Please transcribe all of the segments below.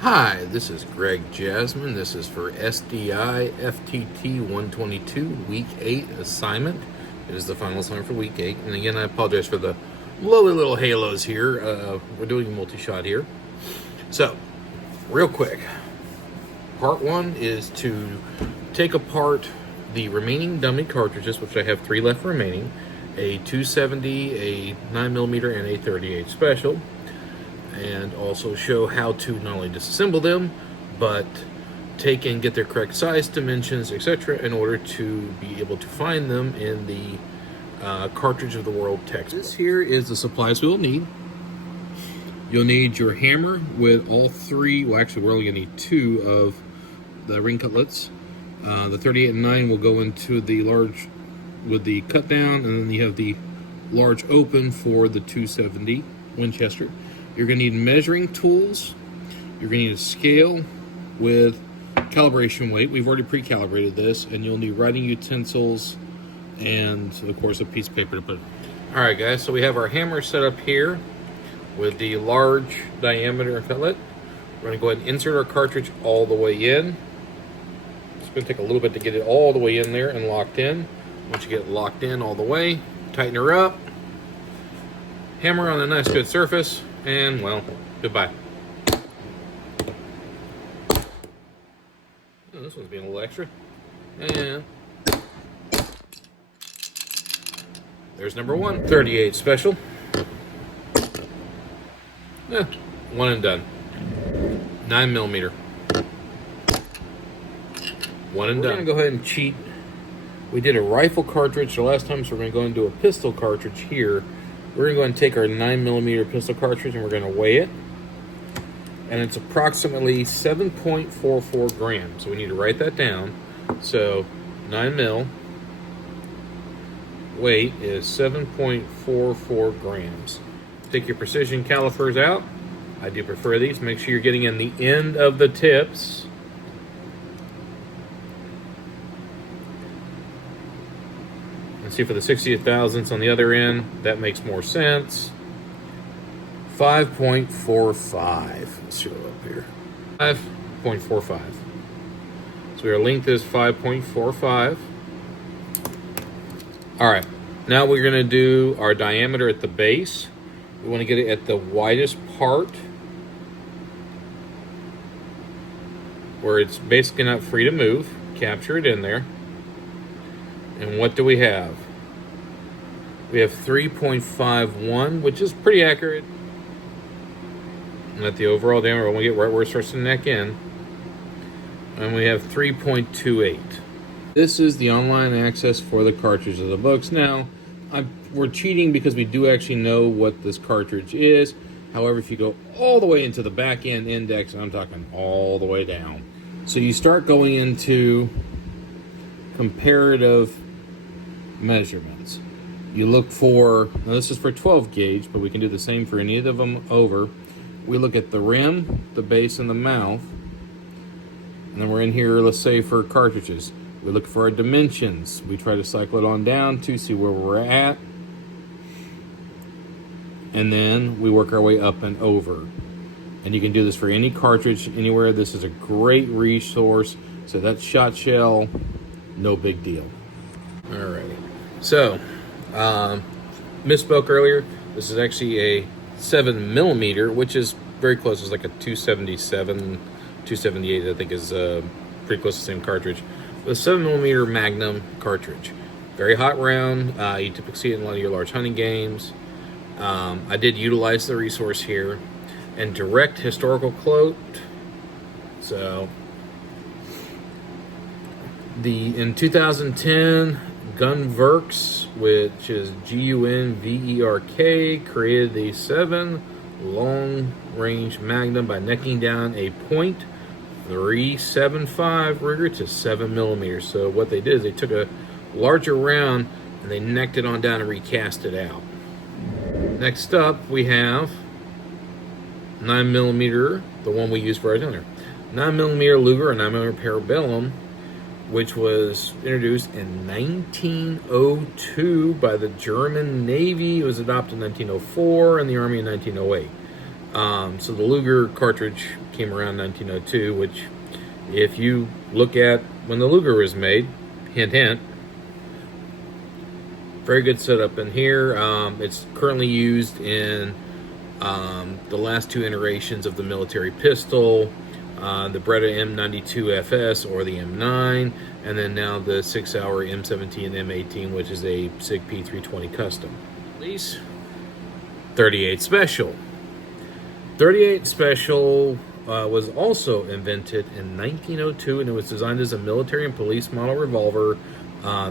Hi, this is Greg Jasmine. This is for SDI FTT122 Week 8 assignment. It is the final assignment for Week 8. And again, I apologize for the lovely little halos here. We're doing a multi-shot here. So, real quick. Part 1 is to take apart the remaining dummy cartridges, which I have 3 left remaining. A 270, a 9mm, and a 38 special. And also show how to not only disassemble them, but take and get their correct size, dimensions, etc. in order to be able to find them in the Cartridge of the World text. This here is the supplies we'll need. You'll need your hammer with all 3, well actually we're only going to need 2 of the ring cutlets. The 38 and 9 will go into the large with the cut down, and then you have the large open for the 270 Winchester. You're going to need measuring tools. You're going to need a scale with calibration weight. We've already pre-calibrated this, and you'll need writing utensils and, of course, a piece of paper to put it. All right, guys, so we have our hammer set up here with the large diameter cutlet. We're going to go ahead and insert our cartridge all the way in. It's going to take a little bit to get it all the way in there and locked in. Once you get it locked in all the way, tighten her up. Hammer on a nice good surface. And, well, goodbye. Oh, this one's being a little extra. And there's number 1. 38 special. One and done. 9mm. One and done. We're going to go ahead and cheat. We did a rifle cartridge the last time, so we're going to go and do a pistol cartridge here. We're going to go and take our 9mm pistol cartridge and we're going to weigh it. And it's approximately 7.44 grams. So we need to write that down. So 9mm weight is 7.44 grams. Take your precision calipers out. I do prefer these. Make sure you're getting in the end of the tips. See, for the 60th thousandths on the other end, that makes more sense. 5.45. Let's show it up here. 5.45. So our length is 5.45. All right. Now we're going to do our diameter at the base. We want to get it at the widest part, where it's basically not free to move. Capture it in there. And what do we have? We have 3.51, which is pretty accurate. And at the overall diameter, when we get right where it starts to neck in. And we have 3.28. This is the online access for the cartridge of the books. Now, we're cheating because we do actually know what this cartridge is. However, if you go all the way into the back end index, I'm talking all the way down. So you start going into comparative measurements. You look for, now this is for 12 gauge, but we can do the same for any of them over. We look at the rim, the base, and the mouth. And then we're in here, let's say, for cartridges. We look for our dimensions. We try to cycle it on down to see where we're at. And then we work our way up and over. And you can do this for any cartridge, anywhere. This is a great resource. So that shot shell, no big deal. Alrighty. So, misspoke earlier. This is actually a 7mm, which is very close. It's like a 277, 278, I think is pretty close to the same cartridge. But a 7mm Magnum cartridge. Very hot round. You typically see it in a lot of your large hunting games. I did utilize the resource here. And direct historical quote. So, in 2010, Gunverk, which is Gunverk, created the 7 long-range Magnum by necking down a .375 Ruger to 7mm. So what they did is they took a larger round and they necked it on down and recast it out. Next up, we have 9mm, the one we use for our dinner. 9mm Luger, a 9mm Parabellum, which was introduced in 1902 by the German Navy. It was adopted in 1904 and the Army in 1908. So the Luger cartridge came around 1902, which, if you look at when the Luger was made, hint hint, very good setup in here. It's currently used in the last two iterations of the military pistol, the Beretta M92 FS or the M9, and then now the 6-hour M17 and M18, which is a SIG P320 custom. Release 38 Special. 38 Special was also invented in 1902, and it was designed as a military and police model revolver.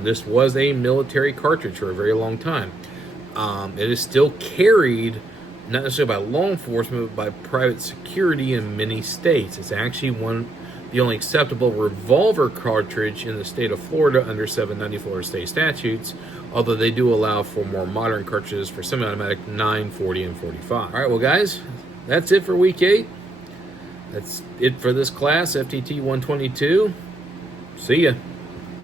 This was a military cartridge for a very long time. It is still carried, not necessarily by law enforcement, but by private security in many states. It's actually the only acceptable revolver cartridge in the state of Florida under 790 Florida state statutes, although they do allow for more modern cartridges for semi-automatic 9, 40, and 45. All right, well, guys, that's it for week 8. That's it for this class, FTT 122. See ya.